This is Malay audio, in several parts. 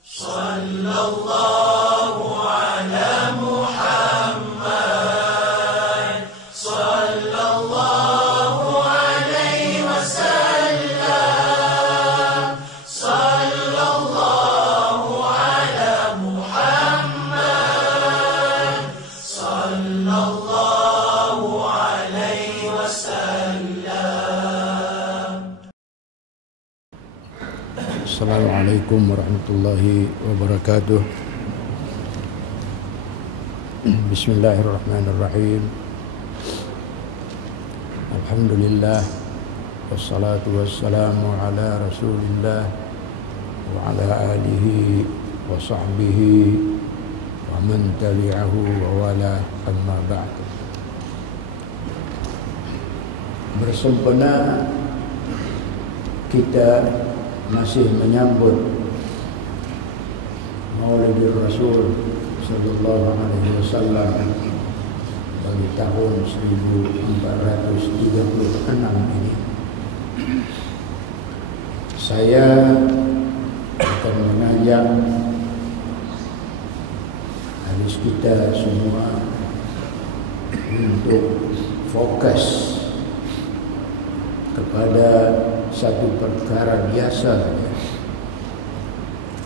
Sallallahu ala Muhammad sallallahu alaihi wasallam. Sallallahu ala Muhammad sallallahu alaihi wasallam. Assalamualaikum warahmatullahi wabarakatuh. Bismillahirrahmanirrahim. Alhamdulillah, wassalatu wassalamu ala Rasulillah wa ala alihi wa sahbihi wa man tabi'ahu wa wala, amma ba'd. Bersempena kita masih menyambut Maulidul Rasul sallallahu alaihi wasallam bagi tahun 1436 ini. Saya akan mengajak hadis kita semua untuk fokus kepada satu perkara biasa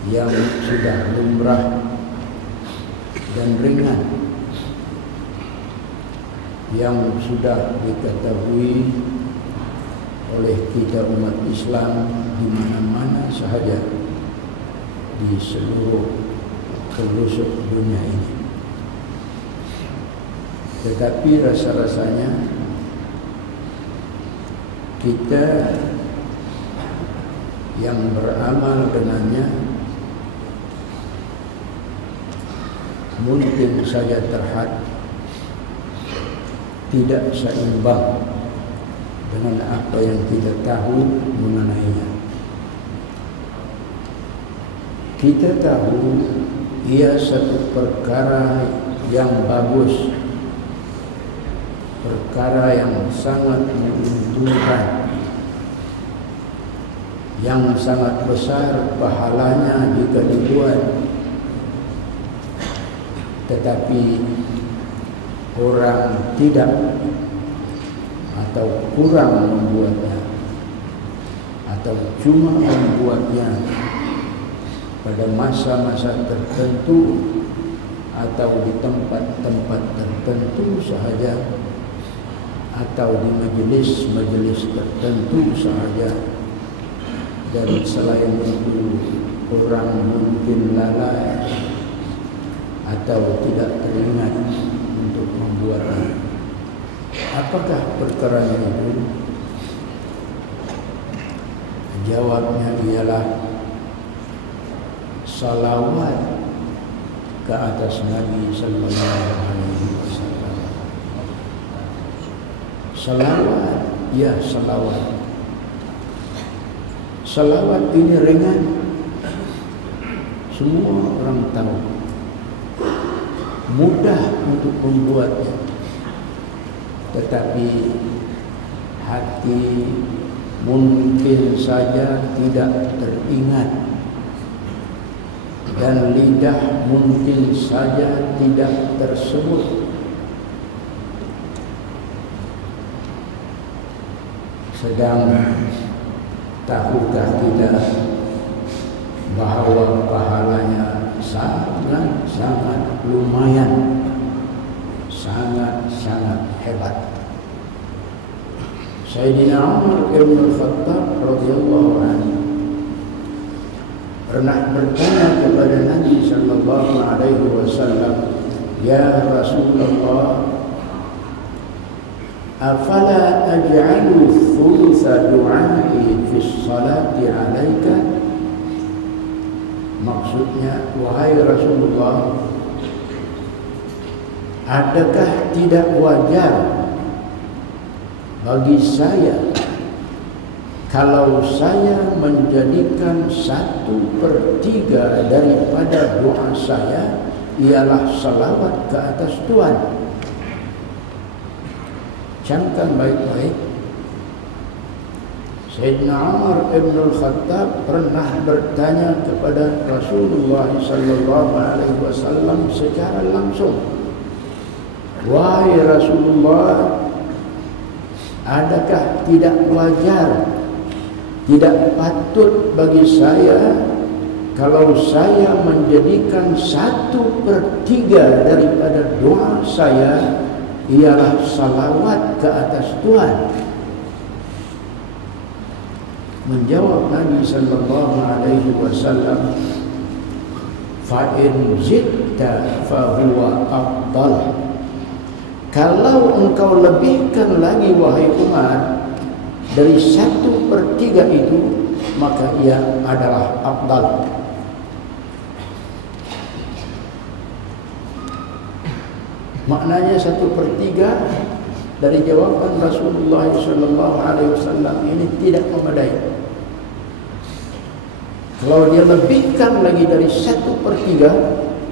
yang sudah lumrah dan ringan, yang sudah diketahui oleh kita umat Islam di mana-mana sahaja di seluruh pelosok dunia ini. Tetapi rasa-rasanya kita yang beramal dengannya mungkin saja terhad tidak seimbang dengan apa yang kita tahu mengenainya. Kita tahu ia satu perkara yang bagus, perkara yang sangat menguntungkan, yang sangat besar pahalanya jika dibuat. Tetapi orang tidak atau kurang membuatnya, atau cuma membuatnya pada masa-masa tertentu atau di tempat-tempat tertentu sahaja, atau di majelis-majelis tertentu sahaja. Dan selain itu orang mungkin lalai atau tidak teringat untuk membuatnya. Apakah perkaranya itu? Jawabnya ialah salawat ke atas Nabi sallallahu alaihi wasallam. Salawat, ya salawat. Salawat ini ringan, semua orang tahu, mudah untuk membuatnya. Tetapi hati mungkin saja tidak teringat, dan lidah mungkin saja tidak tersebut. Sedang tahukah kita bahawa pahalanya sangat-sangat lumayan, sangat-sangat hebat. Sayyidina Umar bin Khattab radhiyallahu anhu pernah bertanya kepada Nabi sallallahu alaihi wasallam, "Ya Rasulullah, afala aj'alu thulutha du'ai fi sholati 'alaika?" Maksudnya, wahai Rasulullah, adakah tidak wajar bagi saya kalau saya menjadikan 1/3 daripada doa saya ialah salawat ke atas Tuhan? Camkan baik-baik. Sayyidina Umar ibn al-Khattab pernah bertanya kepada Rasulullah sallallahu alaihi wasallam secara langsung, "Wahai Rasulullah, adakah tidak wajar, tidak patut bagi saya kalau saya menjadikan 1/3 daripada doa saya ialah salawat ke atas Tuhan?" Menjawab Nabi sallallahu alaihi wasallam, "Fa in zidta fa huwa afdal." Kalau engkau lebihkan lagi wahai Umar dari 1/3 itu, maka ia adalah afdal. Maknanya 1/3 dari jawaban Rasulullah sallallahu alaihi wasallam ini tidak memadai. Kalau dia lebihkan lagi dari 1/3,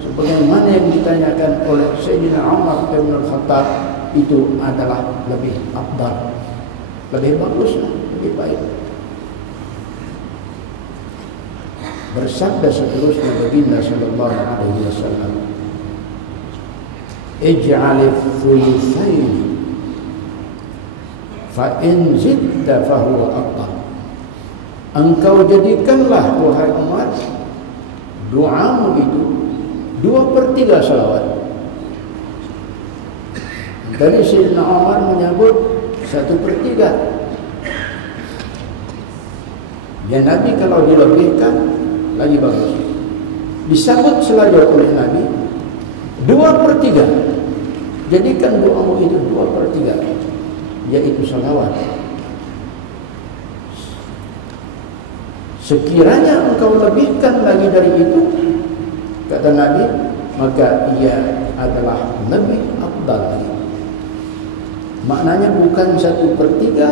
sebagaimana yang ditanyakan oleh Sayyidina Umar bin Al-Khattab, itu adalah lebih afdal, lebih bagus, lebih baik. Bersabda seterusnya baginda sallallahu alaihi wasallam, "Ij'al thulutsaini fa in zidta fa huwa afdal." Engkau jadikanlah wahai Umar doamu itu 2/3 salawat. Dari Sayyidina Umar menyebut 1/3. Ya Nabi kalau dilebihkan lagi bagus. Disambut selawat oleh Nabi 2/3. Jadikan doamu itu 2/3, yaitu salawat. Sekiranya engkau lebihkan lagi dari itu, kata Nabi, maka ia adalah lebih afdal lagi. Maknanya bukan 1/3,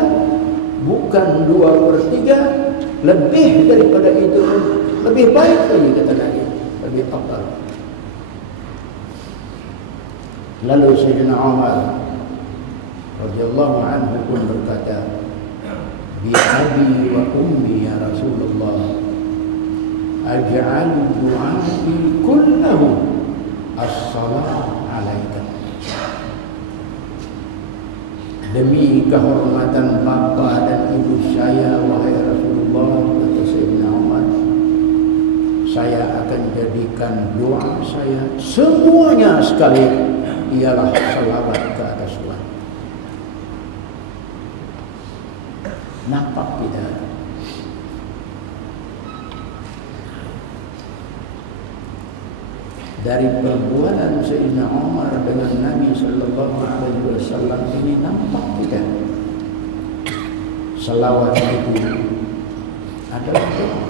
bukan 2/3, lebih daripada itu, lebih baik lagi, kata Nabi, lebih afdal. Lalu Sayyidina Umar radhiyallahu anhu pun berkata, "Bi abi wa ummi ya Rasulullah, aj'alu du'ai kullahu as-salat alaika." Demi kehormatan bapa dan ibu saya, wahai Rasulullah, kata Sayyidina Umar, saya akan jadikan doa saya semuanya sekali ialah salawat ke atas Tuhan. Nampak tidak? Dari perbuatan Sayyidina Umar dengan Nabi sallallahu alaihi wasallam ini nampak tidak? Salawat itu adalah doa.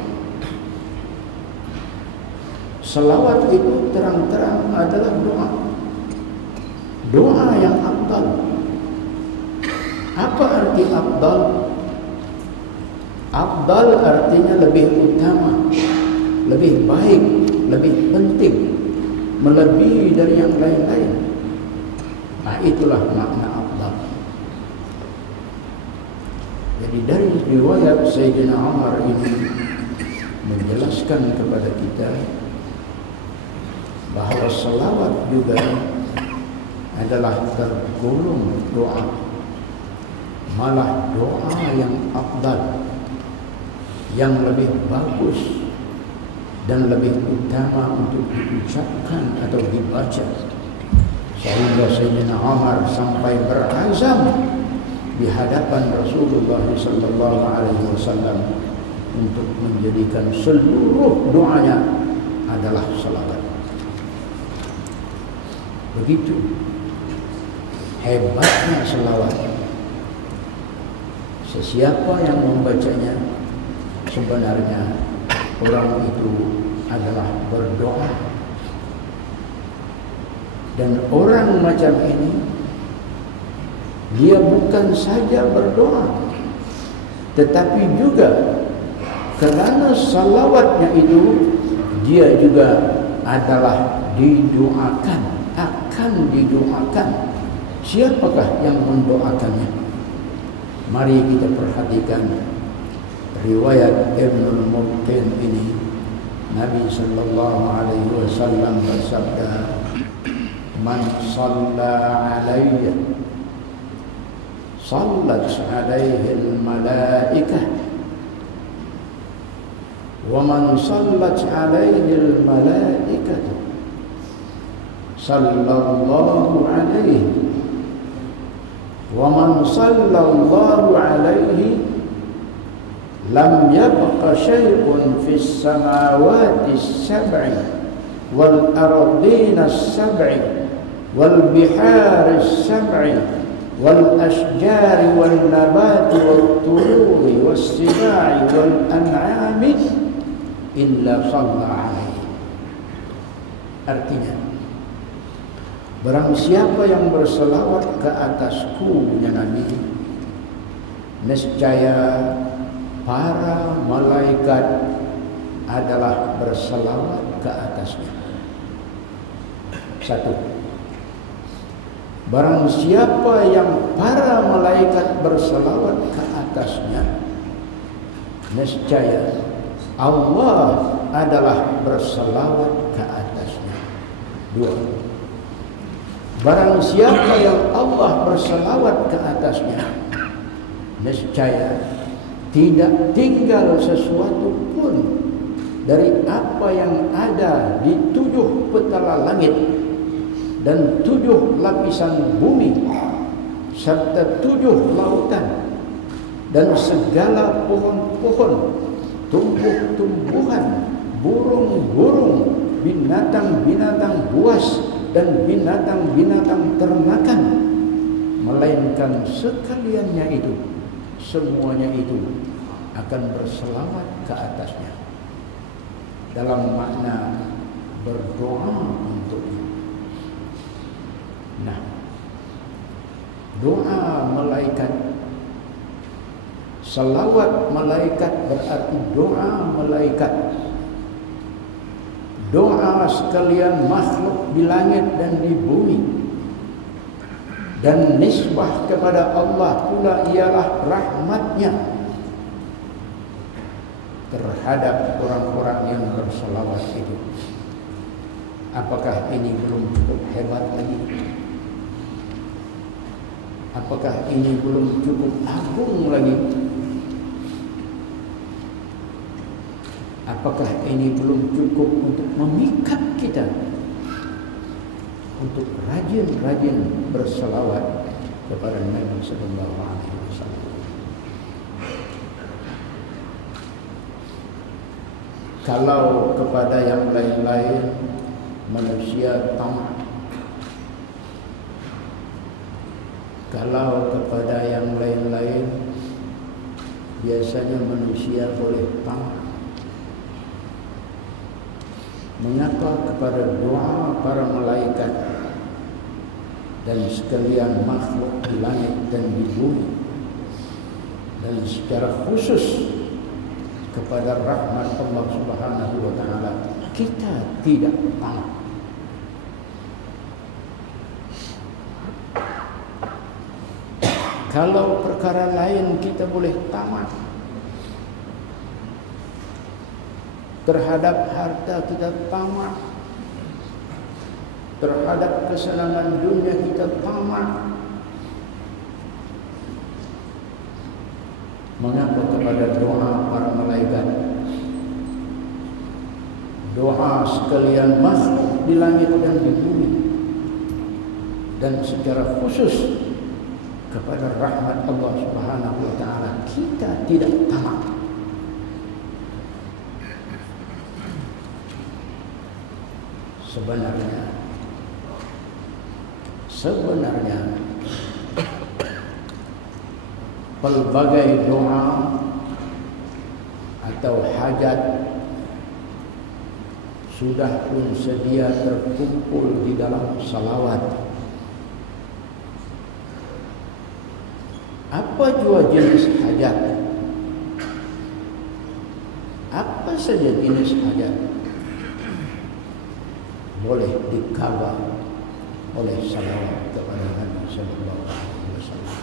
Salawat itu terang-terang adalah doa. Doa yang afdal. Apa arti afdal? Afdal artinya lebih utama, lebih baik, lebih penting, melebihi dari yang lain-lain. Nah, itulah makna afdal. Jadi dari riwayat Sayyidina Umar ini menjelaskan kepada kita bahawa salawat juga adalah tergolong doa, malah doa yang afdal, yang lebih bagus dan lebih utama untuk diucapkan atau dibaca. Sehingga Sayyidina Umar sampai berazam di hadapan Rasulullah sallallahu alaihi wasallam untuk menjadikan seluruh doanya adalah salawat. Begitu hebatnya salawat. Sesiapa yang membacanya sebenarnya orang itu adalah berdoa. Dan orang macam ini, dia bukan saja berdoa, tetapi juga kerana salawatnya itu, dia juga adalah didoakan, akan didoakan. Siapakah yang mendoakannya? Mari kita perhatikan riwayat Ibnul Mubtin ini Nabi sallallahu alaihi wasallam bersabda, "Man shalla alayya sallat alaihi al-malaikah wa man sallat alaihi al-malaikatu sallallahu alaihi wa man sallallahu alaihi lam yabqa syai'un fis samawati as-sab'i wal ardina as-sab'i wal bihari as-sab'i wal ashjari wal nabati wat tuyuri was sibai wal an'ami illa shalla alaihi." Artinya, barang siapa yang berselawat ke atasku, ya Nabi, nescaya para malaikat adalah berselawat ke atasnya. Satu, barang siapa yang para malaikat berselawat ke atasnya, nescaya Allah adalah berselawat ke atasnya. Dua, barang siapa yang Allah berselawat ke atasnya, nescaya tidak tinggal sesuatu pun dari apa yang ada di 7 petala langit dan 7 lapisan bumi serta 7 lautan dan segala pohon-pohon, tumbuh-tumbuhan, burung-burung, binatang-binatang buas dan binatang-binatang ternakan, melainkan sekaliannya itu, semuanya itu akan berselawat ke atasnya dalam makna berdoa untuknya. Nah, doa malaikat, selawat malaikat berarti doa malaikat, doa sekalian makhluk di langit dan di bumi, dan nisbah kepada Allah pula ialah rahmatnya terhadap orang-orang yang berselawat itu. Apakah ini belum cukup hebat lagi? Apakah ini belum cukup agung lagi? Apakah ini belum cukup untuk memikat kita untuk rajin-rajin berselawat kepada Nabi sallallahu alaihi wasallam? Kalau kepada yang lain-lain manusia tamak, kalau kepada yang lain-lain biasanya manusia boleh tamak, mengapa kepada doa para malaikat dan sekalian makhluk di langit dan di bumi, dan secara khusus kepada rahmat Allah Subhanahu wa taala, kita tidak tamak? Kalau perkara lain kita boleh tamak, terhadap harta kita tamak, terhadap kesenangan dunia kita tamak, mengapa kepada doa para malaikat, doa sekalian makhluk di langit dan di bumi, dan secara khusus kepada rahmat Allah Subhanahu wa taala, kita tidak tamak? Sebenarnya pelbagai doa atau hajat sudah pun sedia terkumpul di dalam salawat. Apa jua jenis hajat, apa saja jenis hajat, boleh dikawal oleh salawat kepada Nabi sallallahu alaihi wasallam.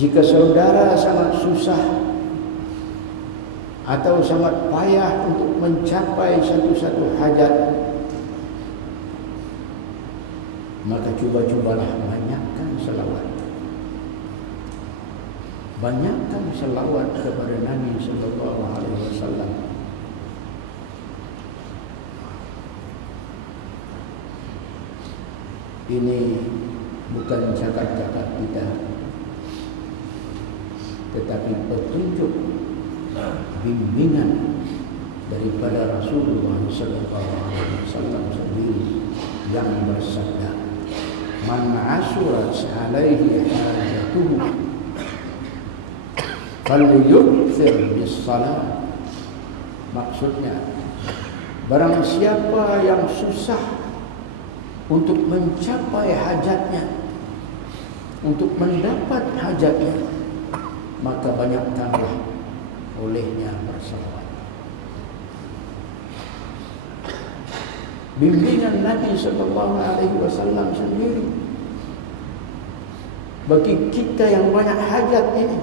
Jika saudara sangat susah atau sangat payah untuk mencapai satu-satu hajat, maka cuba-cubalah banyakkan selawat. Banyakkan selawat kepada Nabi sallallahu alaihi wasallam. Ini bukan cakap-cakap kita, tetapi petunjuk bimbingan daripada Rasulullah sallallahu alaihi wasallam sendiri yang bersabda, "Man asurat alaihi hajatuhu falyukthir bis-salat." Maksudnya, barang siapa yang susah untuk mencapai hajatnya, untuk mendapat hajatnya, maka banyakkanlah olehnya bersalawat. Bimbingan Nabi sallallahu alaihi wasallam sendiri bagi kita yang banyak hajat ini.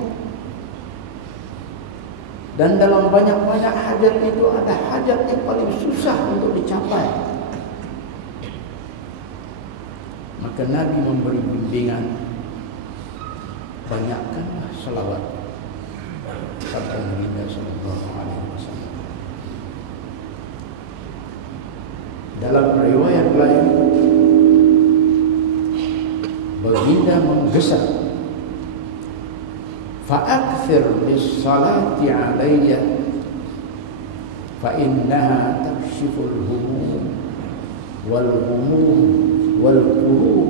Dan dalam banyak-banyak hajat itu ada hajat yang paling susah untuk dicapai. Maka Nabi memberi bimbingan, banyakkanlah selawat sabda Nabi sallallahu alaihi wasallam. Dalam riwayat lain, baginda menggesa, "Fa'akthir bis-salati 'alayya fa innaha takshiful humum wal ghumum wal qurub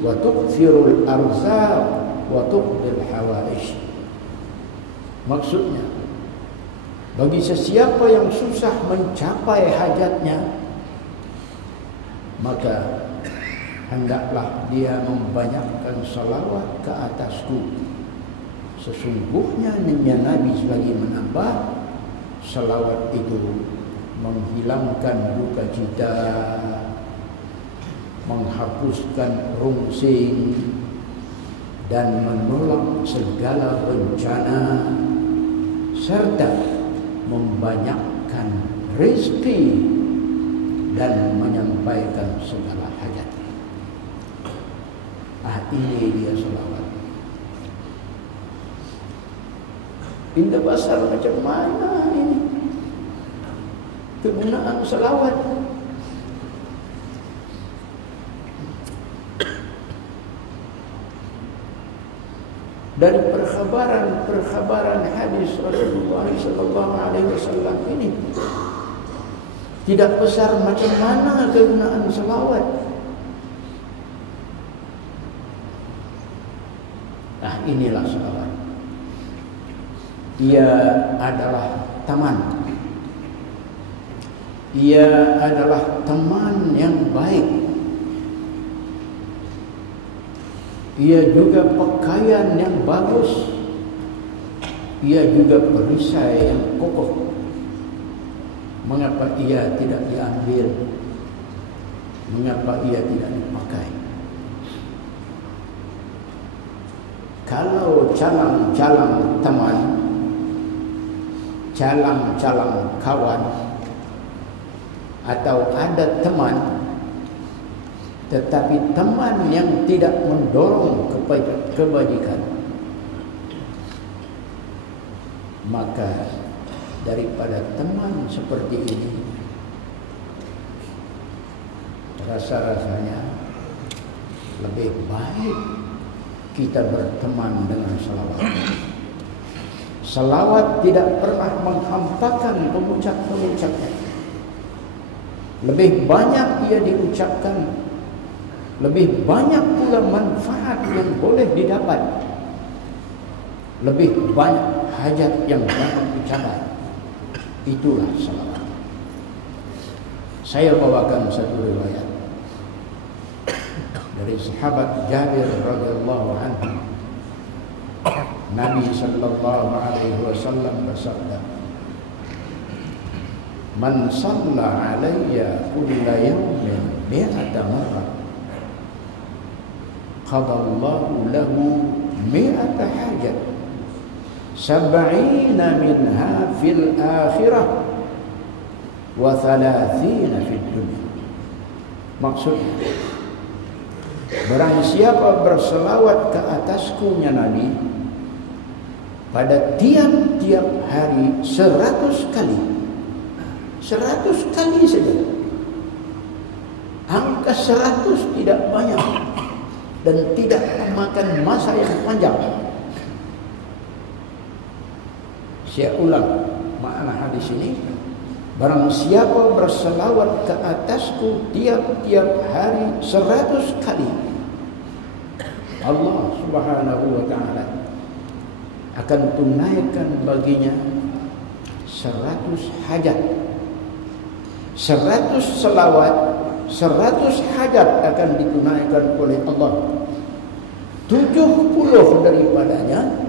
wa tughfirul arzaq wa tuqdil hawaij." Maksudnya, bagi sesiapa yang susah mencapai hajatnya, maka hendaklah dia membanyakkan salawat ke atasku. Sesungguhnya Nabi sebagai menambah, salawat itu menghilangkan duka cita, menghapuskan rungsing, dan menolak segala bencana, serta membanyakkan rezeki dan menyampaikan segala hajat. Ini dia selawat. Pintu besar macam mana ini kegunaan selawat? Dari perkhabaran hadis Rasulullah sallallahu alaihi wasallam ini tidak besar macam mana kegunaan selawat. Nah, inilah selawat. Ia adalah teman. Ia adalah teman yang baik. Ia juga pakaian yang bagus. Ia juga perisai yang kokoh. Mengapa ia tidak diambil? Mengapa ia tidak dipakai? Kalau calang-calang teman, calang-calang kawan, atau ada teman tetapi teman yang tidak mendorong kebajikan, maka daripada teman seperti ini, rasa-rasanya lebih baik kita berteman dengan selawat. Selawat tidak pernah menghampakan pengucap-pengucapnya. Lebih banyak ia diucapkan, lebih banyak pula manfaat yang boleh didapat, lebih banyak hajat yang dapat dicapai. Itulah selawat. Saya bawakan satu riwayat dari sahabat Jabir radhiyallahu anhu. Nabi sallallahu alaihi wasallam bersabda, "Man shalla alayya kulla yawmin mi'ata marrah qadallahu lahu mi'ata hajat, sab'ina minha fil akhirah wa thalathina fid dunya. Maksudnya, barang siapa berselawat ke atasku, ya Nabi, pada tiap-tiap hari 100 kali. 100 kali saja. Angka 100 tidak banyak dan tidak memakan masa yang panjang. Saya ulang makna hadis ini. Barang siapa berselawat ke atasku tiap-tiap hari 100 kali, Allah Subhanahu wa ta'ala akan tunaikan baginya 100 hajat. 100 selawat, 100 hajat akan ditunaikan oleh Allah. 70 daripadanya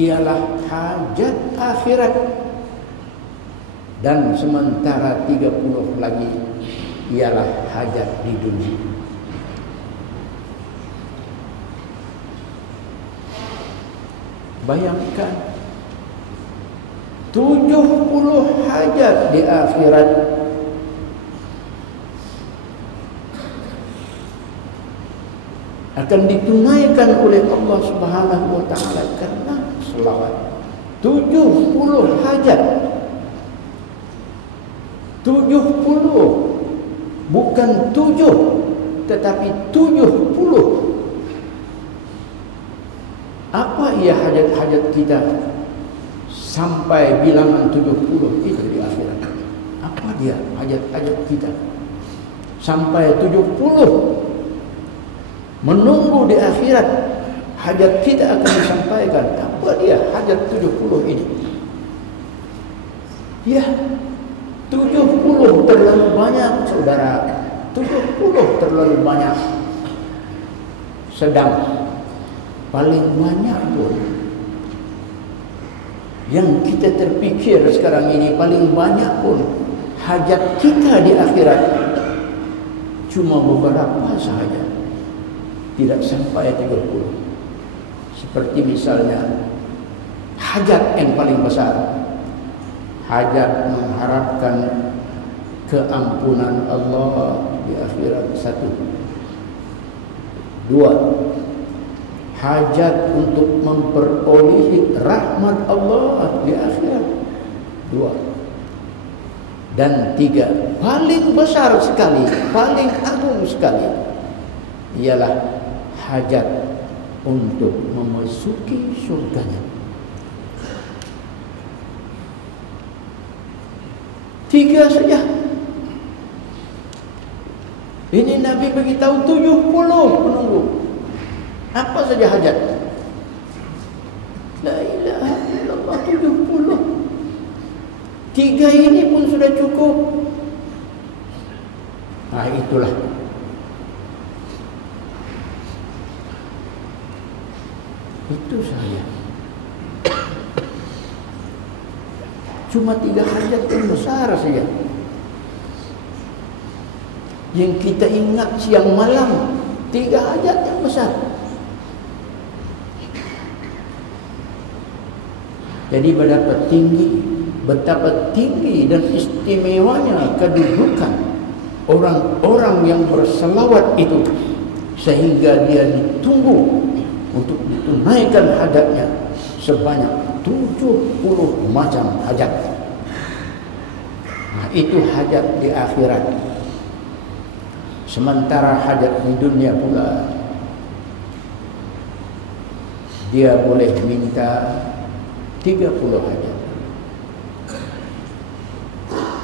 ialah hajat akhirat, dan sementara 30 lagi ialah hajat di dunia. Bayangkan 70 hajat di akhirat akan ditunaikan oleh Allah Subhanahu wa ta'ala karena selawat. 70 hajat. 70, bukan 7, tetapi 70. Apa ia hajat-hajat kita sampai bilangan 70 itu di akhirat? Apa dia hajat-hajat kita sampai 70? Menunggu di akhirat, hajat kita akan disampaikan. Apa dia hajat 70 ini? Ya, 70 terlalu banyak, saudara. 70 terlalu banyak. Sedang paling banyak pun yang kita terpikir sekarang ini, paling banyak pun hajat kita di akhirat cuma beberapa sahaja, tidak sampai 30. Seperti misalnya hajat yang paling besar, hajat mengharapkan keampunan Allah di akhirat, 1. 2, hajat untuk memperolehi rahmat Allah di akhirat, 2. Dan 3, paling besar sekali, paling agung sekali, ialah hajat untuk memasuki surganya. 3 saja. Ini Nabi beritahu 70 menunggu. Apa saja hajat? La ilaha illallah, 70. 3 ini pun sudah cukup. Nah, itulah itu saja. Cuma 3 hajat yang besar saja yang kita ingat siang malam. 3 hajat yang besar. Jadi betapa tinggi dan istimewanya kedudukan orang-orang yang berselawat itu, sehingga dia ditunggu untuk ditunaikan hajatnya sebanyak 70 macam hajat. Nah, itu hajat di akhirat. Sementara hajat di dunia pula, dia boleh minta 30 hajat.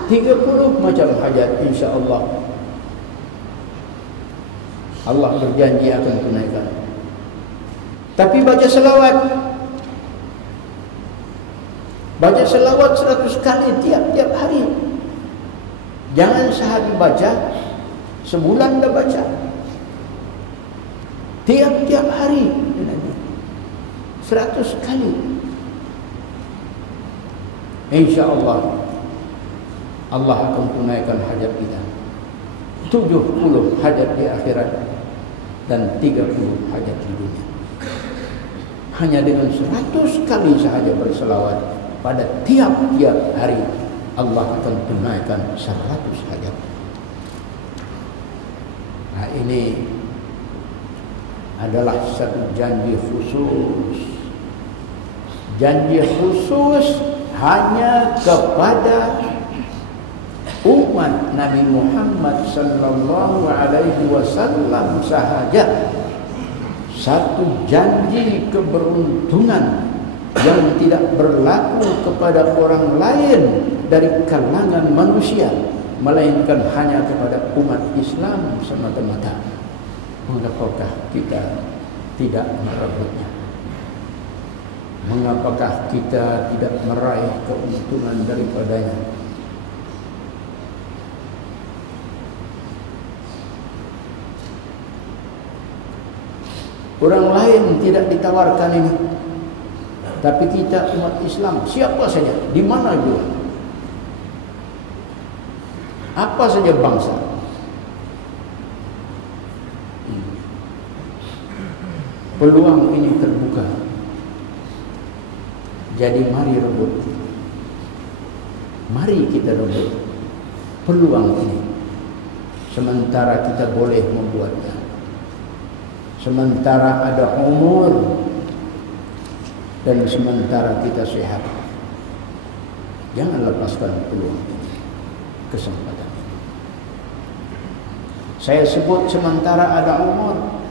30 macam hajat, insya Allah Allah berjanji akan tunaikan. Tapi baca selawat 100 kali tiap-tiap hari. Jangan sehari baca, sebulan dah baca. Tiap-tiap hari 100 kali. Insya Allah Allah akan tunaikan hajat kita. 70 hajat di akhirat dan 30 hajat di dunia. hanya dengan 100 kali sahaja berselawat pada tiap-tiap hari, Allah akan tunaikan 100 hajat. Nah, ini adalah satu janji khusus. Janji khusus hanya kepada umat Nabi Muhammad sallallahu alaihi wasallam sahaja. Satu janji keberuntungan yang tidak berlaku kepada orang lain dari kalangan manusia, melainkan hanya kepada umat Islam semata-mata. Mengapakah kita tidak merebutnya? Mengapakah kita tidak meraih keuntungan daripadanya? Orang lain tidak ditawarkan ini, tapi kita umat Islam, siapa saja, di mana juga, apa saja bangsa, peluang ini terbuka. Jadi mari rebut, mari kita rebut peluang ini, sementara kita boleh membuatnya, sementara ada umur dan sementara kita sehat. Jangan lepaskan peluang ini, kesempatan ini. Saya sebut sementara ada umur.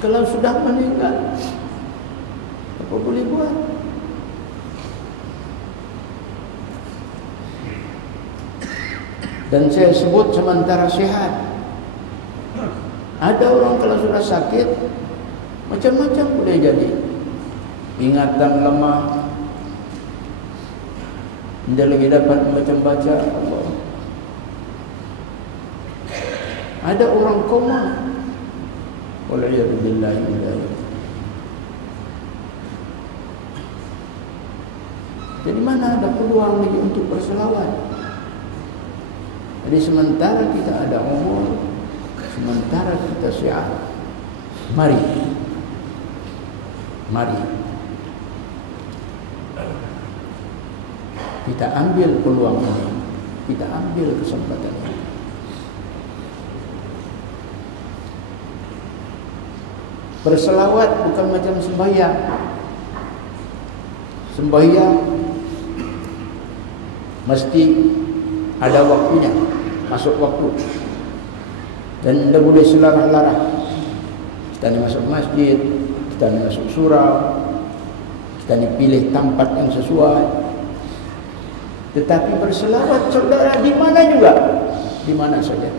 Kalau sudah meninggal, apa boleh buat? Dan saya sebut sementara sehat. Ada orang kalau sudah sakit, macam-macam boleh jadi. Ingatan lemah, tidak lagi dapat membaca Allah. Ada orang koma, wal'iyadzubillahi min dzalik. Jadi mana ada peluang lagi untuk berselawat? Jadi sementara kita ada umur, sementara kita sehat, mari kita ambil peluang ini, kita ambil kesempatan ini. Berselawat bukan macam sembahyang. Sembahyang mesti ada waktunya, masuk waktu, dan tidak boleh selarah-larah. Kita ni masuk masjid, kita ni masuk surau, kita ni pilih tempat yang sesuai. Tetapi berselawat saudara di mana juga, di mana saja.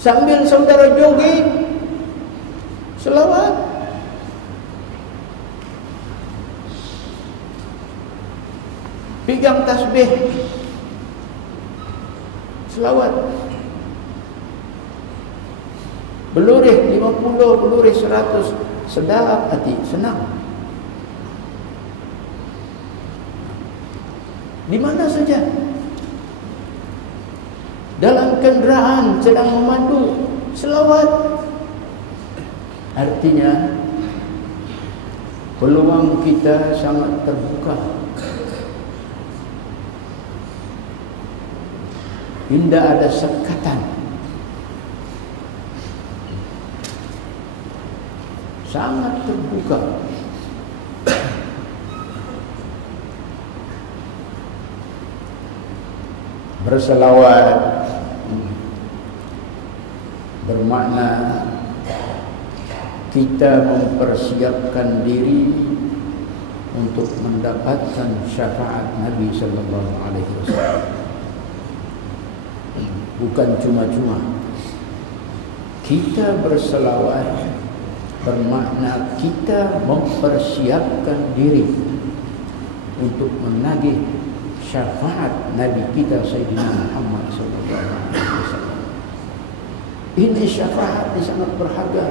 Sambil saudara jogging, selawat. Pegang tasbih, selawat. Belurih 50, belurih 100, sedap hati, senang. Di mana saja. Dalam kenderaan sedang memandu, selawat. Artinya peluang kita sangat terbuka. Tidak ada sekatan. Sangat terbuka. Berselawat bermakna kita mempersiapkan diri untuk mendapatkan syafaat Nabi sallallahu alaihi wasallam. Bukan cuma-cuma. Kita berselawat bermakna kita mempersiapkan diri untuk menagih syafaat Nabi kita Sayyidina Muhammad sallallahu alaihi wasallam. Ini syafaat yang sangat berharga.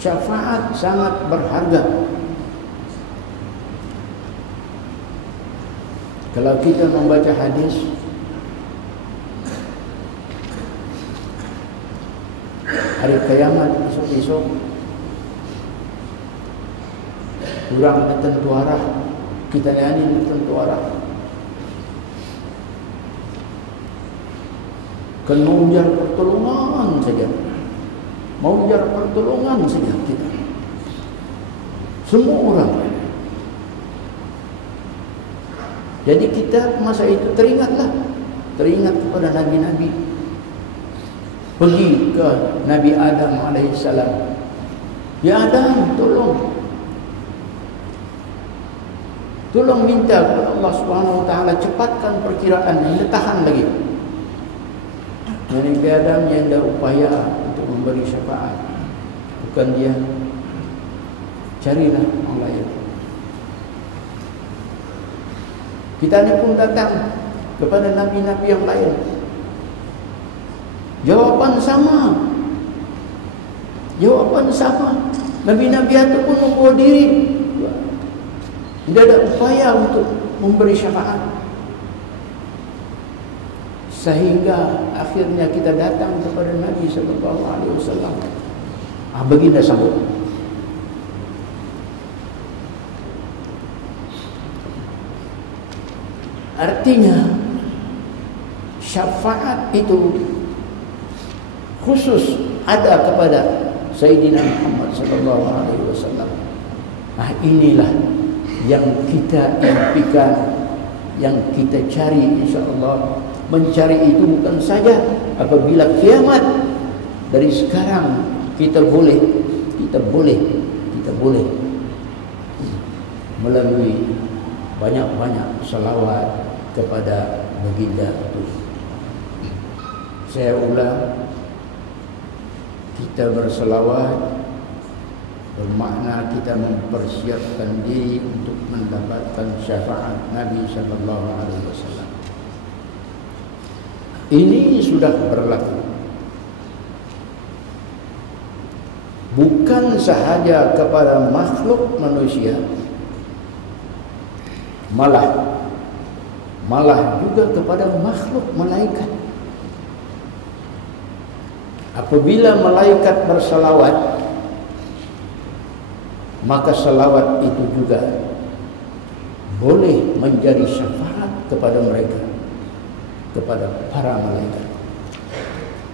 Syafaat sangat berharga. Kalau kita membaca hadis hari kiamat esok-esok kurang tertentu arah, kita ni tertentu arah. Kena ujar pertolongan saja. Mau ujar pertolongan saja kita. Semua orang. Jadi kita masa itu teringat kepada Nabi-Nabi. Pergi ke Nabi Adam alaihissalam. Ya Adam, tolong minta kepada Allah Subhanahu wa taala cepatkan perkiraan, ini tahan lagi. Nabi Adam yang ada upaya untuk memberi syafaat, bukan dia. Carilah orang lain. Kita ni pun datang kepada nabi-nabi yang lain. Jawapan sama. Nabi-nabi itu pun membawa diri. Tidak ada upaya untuk memberi syafaat. Sehingga akhirnya kita datang kepada Nabi sallallahu alaihi wasallam. Baginda sambut. Artinya syafaat itu khusus ada kepada Sayyidina Muhammad sallallahu alaihi wasallam. Inilah yang kita impikan, yang kita cari, insyaallah. Mencari itu bukan saja apabila kiamat. Dari sekarang kita boleh melalui banyak-banyak salawat kepada baginda itu. Saya ulang, kita berselawat bermakna kita mempersiapkan diri untuk mendapatkan syafaat Nabi sallallahu alaihi wasallam. Ini sudah berlaku. Bukan sahaja kepada makhluk manusia, malah juga kepada makhluk malaikat. Apabila malaikat bersalawat, maka salawat itu juga boleh menjadi syafaat kepada mereka, kepada para malaikat.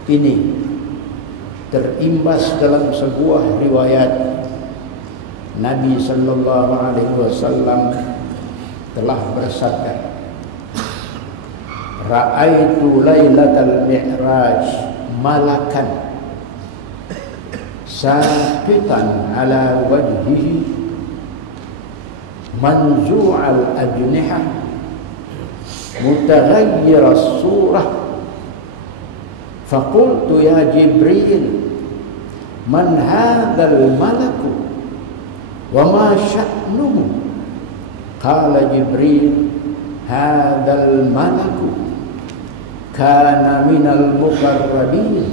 Ini terimbas dalam sebuah riwayat Nabi sallallahu alaihi wasallam telah bersabda, "Ra'aitu lailatal mi'raj malakan saqitan ala wajhihi manzu'al ajnihah متغير الصورة فقلت يا جبريل من هذا الملك وما شأنه قال جبريل هذا الملك كان من المقربين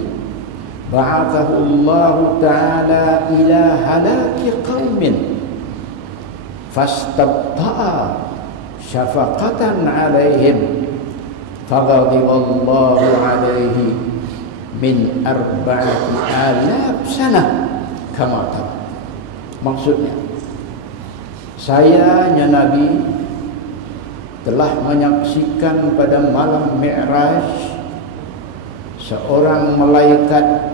بعثه الله تعالى إلى هلاك قوم فاستبطأ syafaqatan alaihim faghadiballahu alaihi min 4,000 sanah kama qala." Maksudnya, saya Nabi telah menyaksikan pada malam Mi'raj seorang malaikat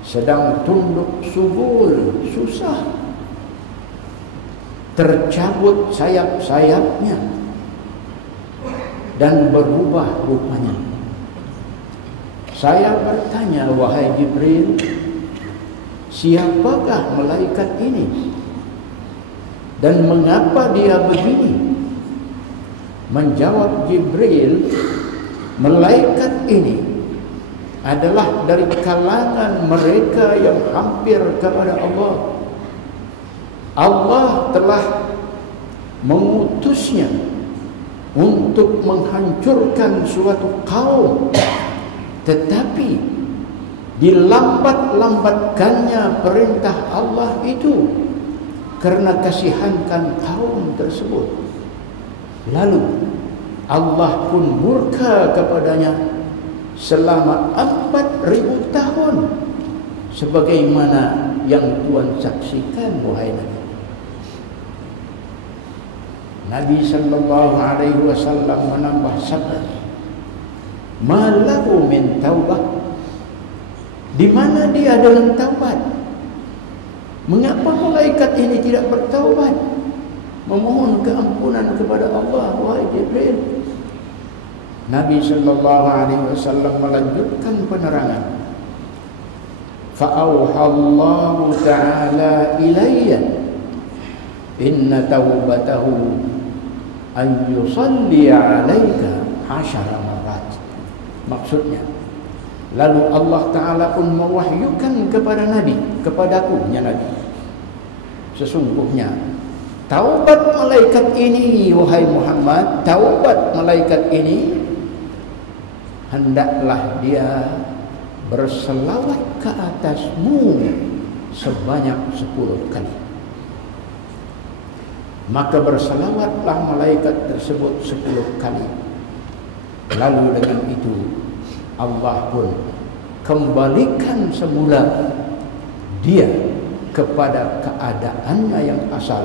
sedang tunduk subul, susah, tercabut sayap-sayapnya dan berubah rupanya. Saya bertanya, "Wahai Jibril, siapakah malaikat ini dan mengapa dia begini?" Menjawab Jibril, "Malaikat ini adalah dari kalangan mereka yang hampir kepada Allah. Allah telah mengutusnya untuk menghancurkan suatu kaum, tetapi dilambat-lambatkannya perintah Allah itu karena kasihankan kaum tersebut. Lalu Allah pun murka kepadanya selama 4,000 tahun sebagaimana yang Tuhan saksikan, wahai Nabi. Nabi sallallahu alaihi wasallam menambah sabda, "Ma lahu min taubah?" Di mana dia dalam taubat? Mengapa malaikat ini tidak bertaubat, memohon keampunan kepada Allah, wahai Jibril? Nabi sallallahu alaihi wasallam melanjutkan penerangan. Fa'auhallahu ta'ala ilayya inna taubatahu an yusalli 'alaika 10 marat. Maksudnya, lalu Allah Ta'ala pun mewahyukan kepada Nabi, kepadaku, ya Nabi, sesungguhnya taubat malaikat ini, wahai Muhammad, taubat malaikat ini, hendaklah dia berselawat ke atasmu sebanyak 10 kali. Maka berselawatlah malaikat tersebut 10 kali. Lalu dengan itu Allah pun kembalikan semula dia kepada keadaannya yang asal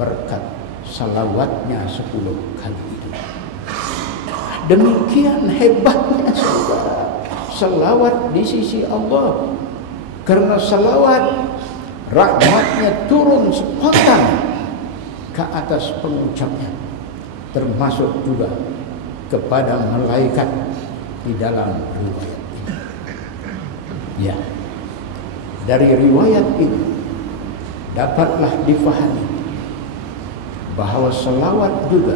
berkat salawatnya 10 kali itu. Demikian hebatnya saudara salawat di sisi Allah. Karena salawat rahmatnya turun spontan ke atas pengucapnya, termasuk juga kepada malaikat di dalam riwayat ini. Ya, dari riwayat ini dapatlah difahami bahawa selawat juga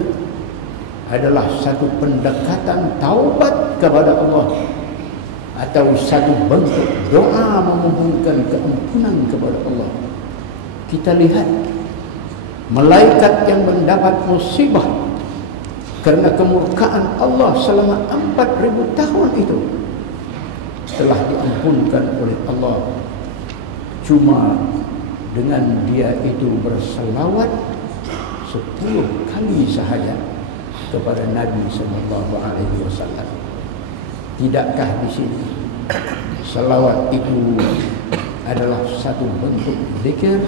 adalah satu pendekatan taubat kepada Allah, atau satu bentuk doa memohonkan keampunan kepada Allah. Kita lihat malaikat yang mendapat musibah karena kemurkaan Allah selama 4.000 tahun itu telah diampunkan oleh Allah cuma dengan dia itu berselawat 10 kali sahaja kepada Nabi sallallahu alaihi wasallam. Tidakkah di sini selawat itu adalah satu bentuk zikir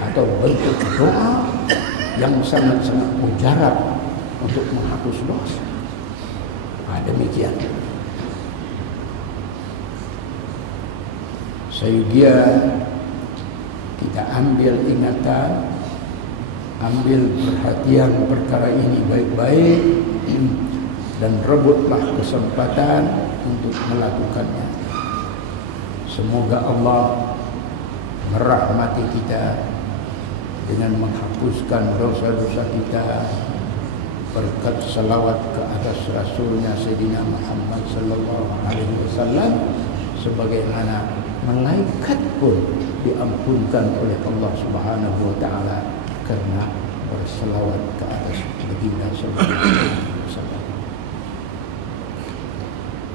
atau bentuk doa yang sangat-sangat mujarab untuk menghapus dosa? Demikian. Sehingga kita ambil ingatan, ambil perhatian perkara ini baik-baik, dan rebutlah kesempatan untuk melakukannya. Semoga Allah merahmati kita dengan menghapuskan dosa-dosa kita berkat salawat ke atas Rasulnya Sayyidina Muhammad sallallahu alaihi wasallam, sebagaimana malaikat pun diampunkan oleh Allah Subhanahu wa taala karena berselawat ke atas baginda sallallahu alaihi wasallam.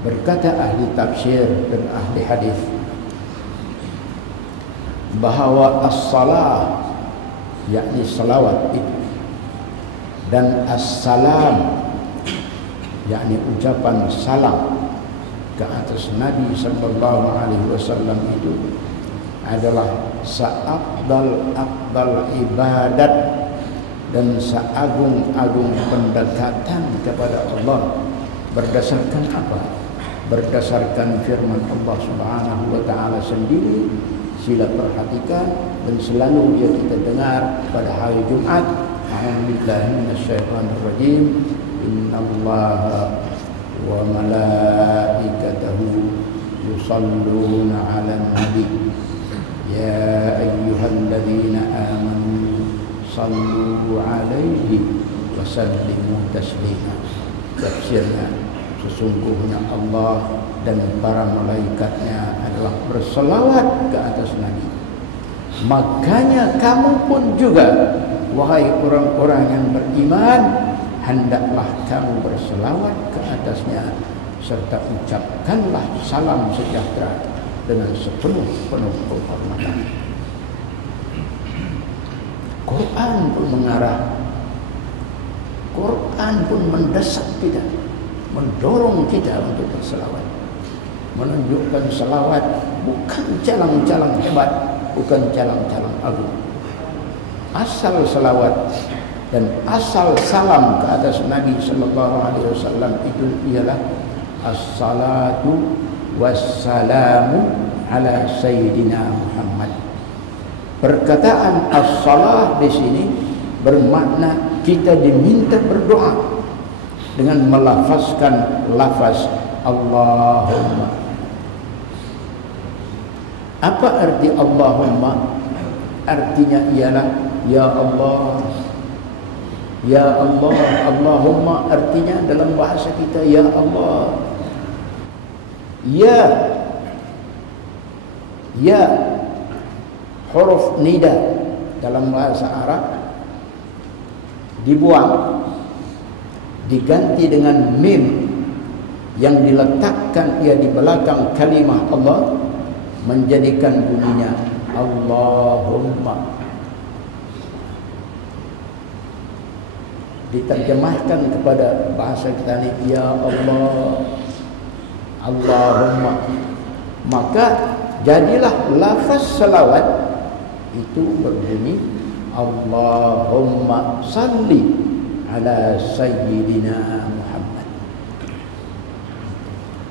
Berkata ahli tafsir dan ahli hadis bahawa as-salah, yakni salawat itu, dan as-salam, yakni ucapan salam ke atas Nabi sallallahu alaihi wasallam itu adalah seafdal ibadat dan seagung-agung pendekatan kepada Allah. Berdasarkan apa? Berdasarkan firman Allah Subhanahu wa taala sendiri. Sila perhatikan dan selalu dia kita dengar pada hari Jumat. A'udzubillahi minasyaitonir rajim. Innallaha wa malaikatahu yusalluna 'alan nabi ya ayyuhalladzina amanu sallu 'alaihi wa sallimu taslima. Tafsirnya, sesungguhnya Allah dan para malaikatnya adalah berselawat ke atas Nabi. Makanya kamu pun juga, wahai orang-orang yang beriman, hendaklah kamu berselawat ke atasnya, serta ucapkanlah salam sejahtera dengan sepenuh-penuh penghormatan. Quran pun mengarah, Quran pun mendesak kita, mendorong kita untuk berselawat. menunjukkan selawat bukan calang-calang hebat, bukan calang-calang agung. Asal selawat dan asal salam ke atas Nabi sallallahu alaihi wasallam itu ialah as-salatu wassalamu ala sayyidina Muhammad. Perkataan as-salah di sini bermakna kita diminta berdoa dengan melafazkan lafaz Allahumma. Apa arti Allahumma? Artinya ialah ya Allah, ya Allah. Allahumma artinya dalam bahasa kita ya Allah. Ya huruf nida dalam bahasa Arab dibuang, diganti dengan mim yang diletakkan ia di belakang kalimah Allah, menjadikan bunyinya Allahumma. Diterjemahkan kepada bahasa kita ini ya Allah, Allahumma. Maka jadilah lafaz selawat itu berbunyi Allahumma salli ala sayyidina Muhammad.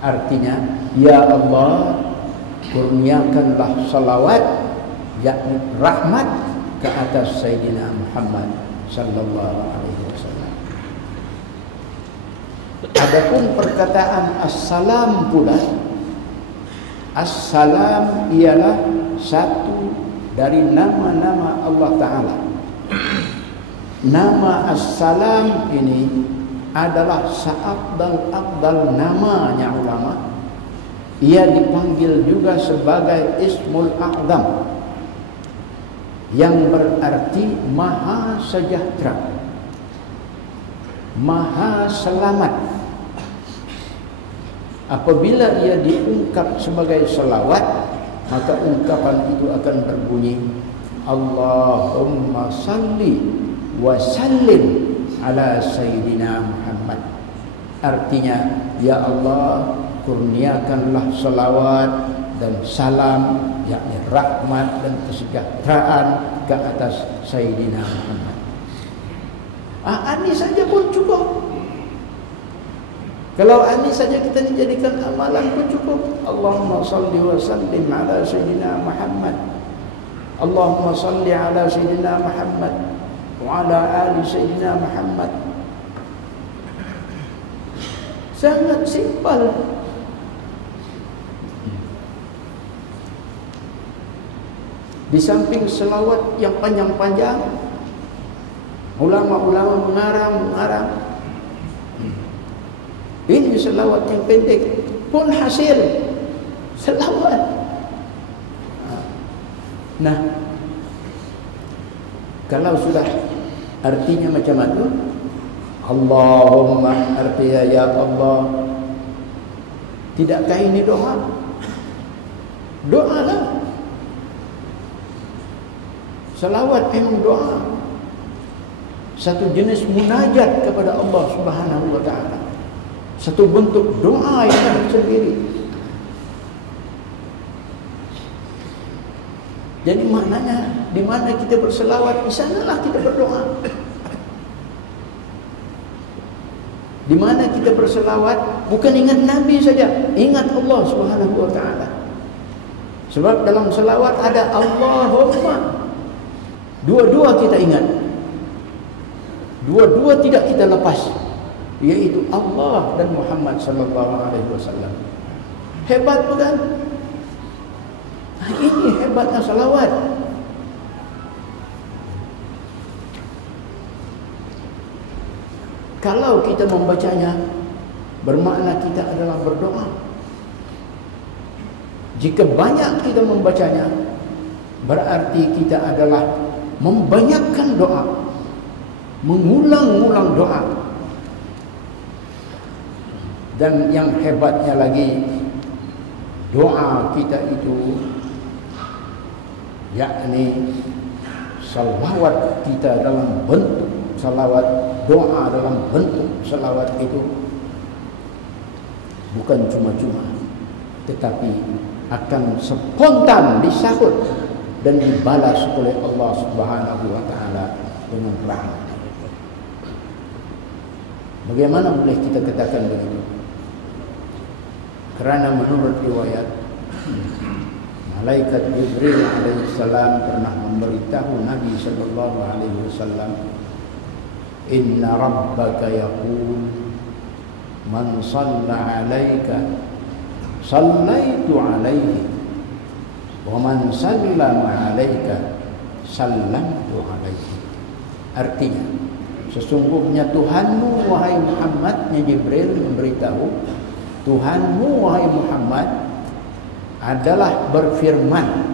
Artinya ya Allah, kurniakanlah salawat yakni rahmat ke atas Sayyidina Muhammad sallallahu alaihi wasallam. Adapun perkataan assalam pula, assalam ialah satu dari nama-nama Allah Ta'ala. Nama assalam ini adalah seafdal-afdal namanya ulama. Ia dipanggil juga sebagai Ismul A'zam, yang berarti maha sejahtera, maha selamat. Apabila ia diungkap sebagai selawat, maka ungkapan itu akan berbunyi Allahumma salli wa sallim ala sayyidina Muhammad. Artinya ya Allah, kurniakanlah salawat dan salam yakni rahmat dan kesejahteraan ke atas Sayyidina Muhammad. Ini saja pun cukup. Kalau ini saja kita dijadikan amalan pun cukup. Allahumma salli wa sallim ala Sayyidina Muhammad. Allahumma salli ala Sayyidina Muhammad wa ala ali Sayyidina Muhammad. Sangat simpel. Di samping selawat yang panjang-panjang, ulama-ulama mengarang. Ini selawat yang pendek pun hasil selawat. Nah, kalau sudah artinya macam itu, Allahumma artinya ya Allah, tidakkah ini doa? Doalah. Selawat memang doa, satu jenis munajat kepada Allah Subhanahu wa taala, satu bentuk doa yang tersendiri. Jadi maknanya di mana kita berselawat, di sanalah kita berdoa. Di mana kita berselawat bukan ingat Nabi saja, ingat Allah Subhanahu wa taala. Sebab dalam selawat ada Allahumma. Dua-dua kita ingat, dua-dua tidak kita lepas, yaitu Allah dan Muhammad sallallahu alaihi wasallam. Hebat bukan? Ini hebatnya salawat. Kalau kita membacanya, bermakna kita adalah berdoa. Jika banyak kita membacanya, berarti kita adalah membanyakkan doa, mengulang-ulang doa. Dan yang hebatnya lagi, doa kita itu yakni salawat kita dalam bentuk salawat, doa dalam bentuk salawat itu bukan cuma-cuma, tetapi akan spontan disahut dan dibalas oleh Allah Subhanahu wa taala dengan rahmat. Bagaimana boleh kita katakan begitu? Kerana menurut riwayat, malaikat Jibril alaihissalam pernah memberitahu Nabi sallallahu alaihi wasallam, "Inna rabbaka yaqul man shalla 'alaika shallaitu 'alaihi wa man sallama 'alaika sallamtu 'alaihi." Artinya, sesungguhnya Tuhanmu wahai Muhammad, Jibril memberitahu, Tuhanmu wahai Muhammad adalah berfirman,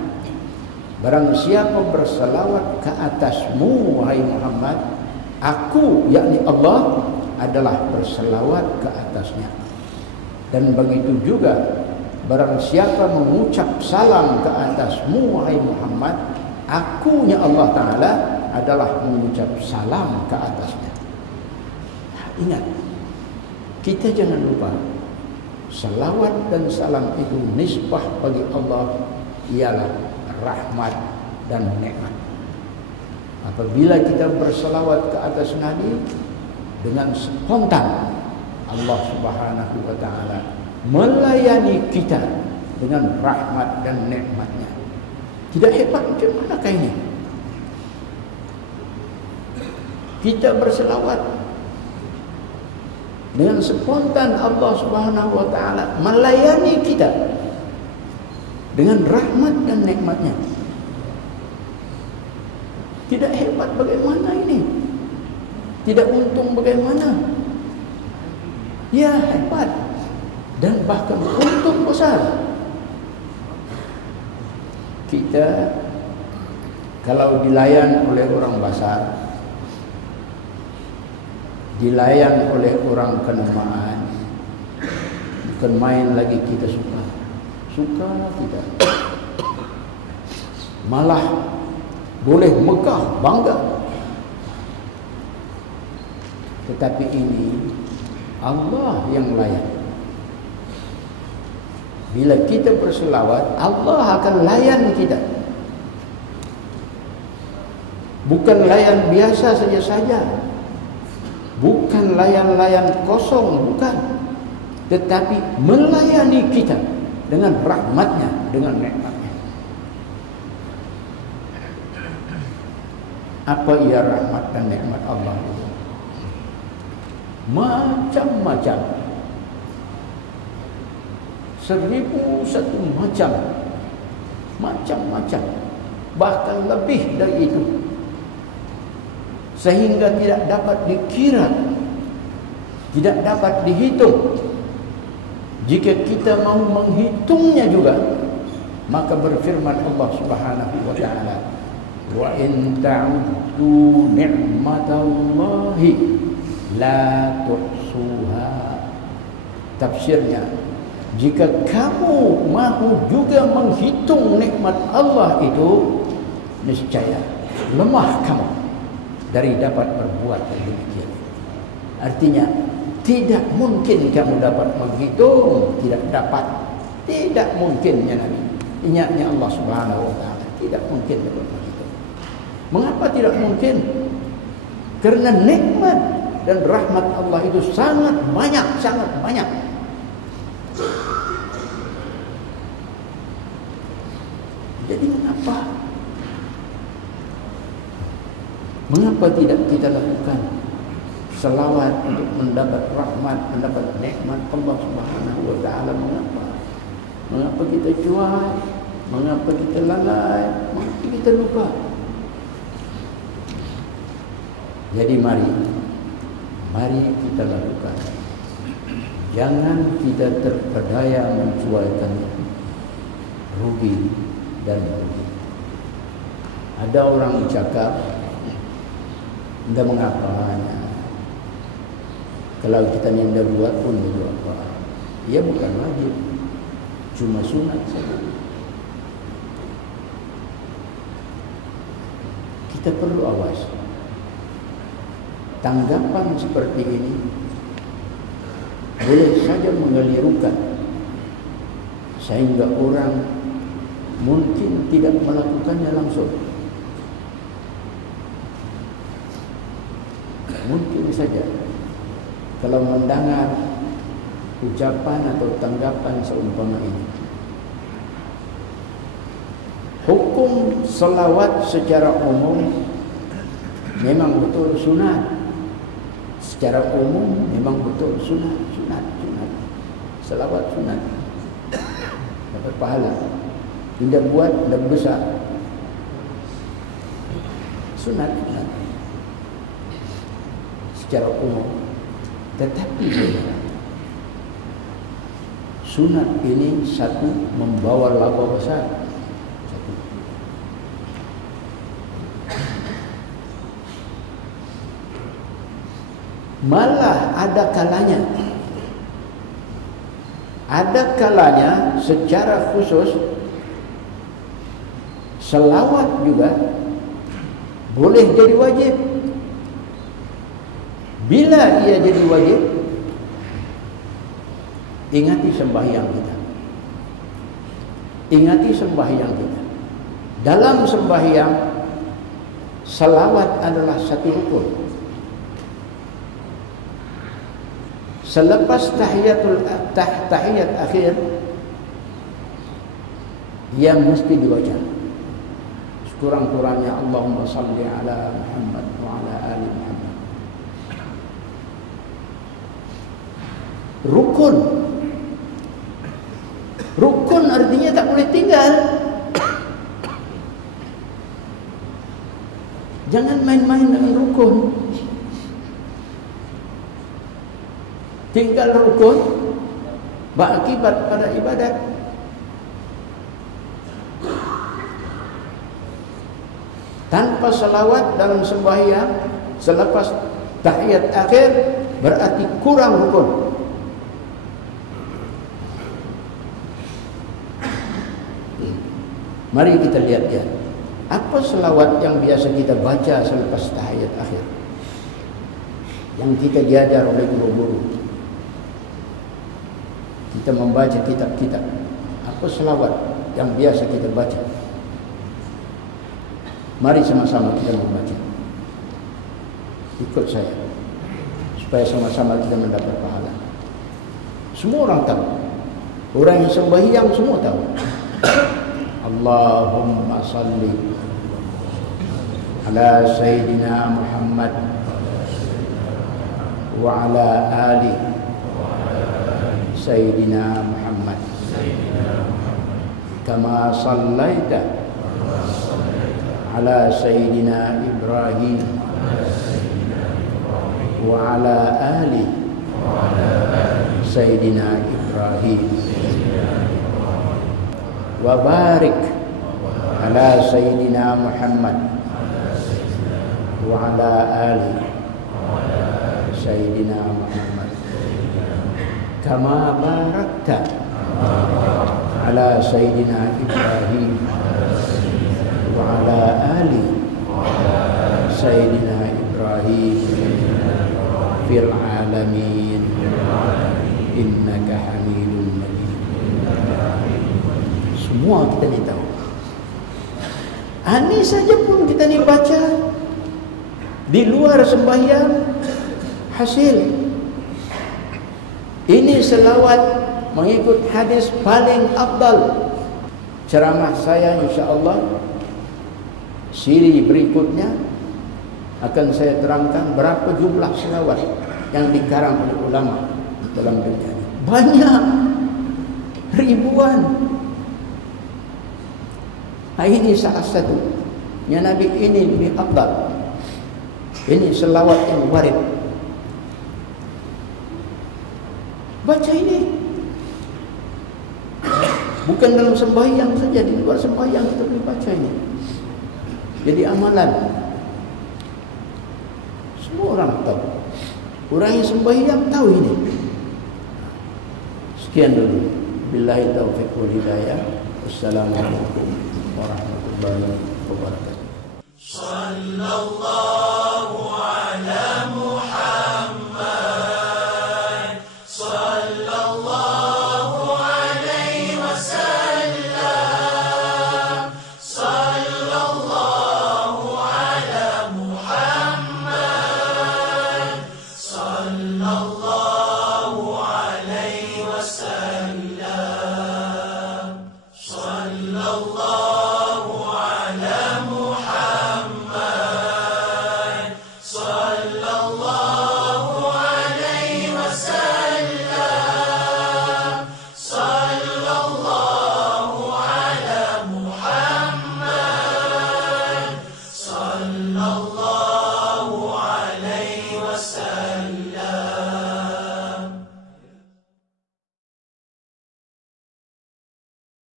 barang siapa berselawat ke atasmu wahai Muhammad, aku yakni Allah adalah berselawat ke atasnya. Dan begitu juga barang siapa mengucap salam ke atasmu wahai Muhammad, akunya Allah Ta'ala adalah mengucap salam ke atasnya. Ingat, kita jangan lupa, salawat dan salam itu nisbah bagi Allah ialah rahmat dan nikmat. Apabila kita berselawat ke atas Nabi, dengan spontan Allah Subhanahu wa taala melayani kita dengan rahmat dan nikmatnya. Tidak hebat macam manakah ini? Kita berselawat, dengan spontan Allah Subhanahu wa taala melayani kita dengan rahmat dan nikmatnya. Tidak hebat bagaimana ini? Tidak untung bagaimana? Ya, hebat dan bahkan untung besar. Kita kalau dilayan oleh orang Basar, dilayan oleh orang Kenamaan, bukan main lagi kita suka tidak, malah boleh megah bangga. Tetapi ini Allah yang layan. Bila kita berselawat, Allah akan layan kita. Bukan layan biasa saja, bukan layan-layan kosong, bukan, tetapi melayani kita dengan rahmatnya, dengan nikmatnya. Apa ia rahmat dan nikmat Allah itu? Macam-macam, 1001 macam-macam, bahkan lebih dari itu, sehingga tidak dapat dikira, tidak dapat dihitung. Jika kita mau menghitungnya juga, maka berfirman Allah Subhanahu wa taala, "Wa in ta'uddu ni'matallahi la tuhsuha." Tafsirnya, jika kamu mahu juga menghitung nikmat Allah itu, niscaya lemah kamu dari dapat berbuat demikian. Artinya, tidak mungkin kamu dapat menghitung, tidak mungkinnya Nabi. Ingatnya Allah Subhanahu wa taala, tidak mungkin dapat menghitung. Mengapa tidak mungkin? Karena nikmat dan rahmat Allah itu sangat banyak, sangat banyak. Jadi mengapa tidak kita lakukan selawat untuk mendapat rahmat, mendapat nikmat Allah Subhanahu wa taala? Mengapa kita cuak? Mengapa kita lalai? Mengapa kita lupa? Jadi mari kita lakukan. Jangan kita terpedaya mencuaikan rugi dan rugi. Ada orang cakap, tidak mengapa, kalau kita tidak buat pun tidak apa. Ia bukan wajib, cuma sunat saja. Kita perlu awas. Tanggapan seperti ini boleh saja mengelirukan sehingga orang mungkin tidak melakukannya langsung. Mungkin saja kalau mendengar ucapan atau tanggapan seumpama ini. Hukum selawat secara umum memang betul sunat. Secara umum memang betul sunat. Selawat sunat. Dapat pahala. Tidak buat, tidak besar. Sunat. Secara umum. Tetapi sunat ini satu membawa laba besar. Satu. Malah ada kalanya secara khusus selawat juga boleh jadi wajib. Bila ia jadi wajib, ingati sembahyang kita. Ingati sembahyang kita. Dalam sembahyang, selawat adalah satu rukun. Selepas tahiyat akhir, ia mesti dibaca. Sekurang-kurangnya Allahumma salli ala Muhammad wa ala ali Muhammad. Rukun. Rukun artinya tak boleh tinggal. Jangan main-main dengan rukun. Tinggal rukun berakibat pada ibadat. Tanpa selawat dalam sembahyang selepas tahiyat akhir berarti kurang rukun. Mari kita lihat ya. Apa selawat yang biasa kita baca selepas tahiyat akhir? Yang kita diajar oleh guru-guru. Kita membaca kitab-kitab. Apa selawat yang biasa kita baca? Mari sama-sama kita membaca. Ikut saya. Supaya sama-sama kita mendapat pahala. Semua orang tahu. Orang yang sembahyang semua tahu. Allahumma salli ala Sayyidina Muhammad wa ala ali Sayyidina Muhammad kama sallaita ala Sayyidina Ibrahim wa ala ali Sayyidina Ibrahim wa barik ala Sayyidina Muhammad wa ala ali Sayyidina Muhammad kama barakta ala Sayyidina Ibrahim wa ala ali Sayyidina Ibrahim fil alamin innaka hamidun majid. Semua kita ni tahu. Ini saja pun kita ni baca di luar sembahyang hasil. Ini selawat mengikut hadis paling afdal. Ceramah saya insya-Allah siri berikutnya akan saya terangkan berapa jumlah selawat yang dikarang oleh ulama dalam dunia ini. Banyak, ribuan. Ini salah satu yang Nabi ini lebih afdal. Ini selawat yang warid. Baca ini. Bukan dalam sembahyang saja, di luar sembahyang kita boleh baca ini. Jadi amalan. Semua orang tahu. Orang yang sembahyang tahu ini. Sekian dulu. Billahi taufiq wal hidayah. Wassalamualaikum warahmatullahi wabarakatuh.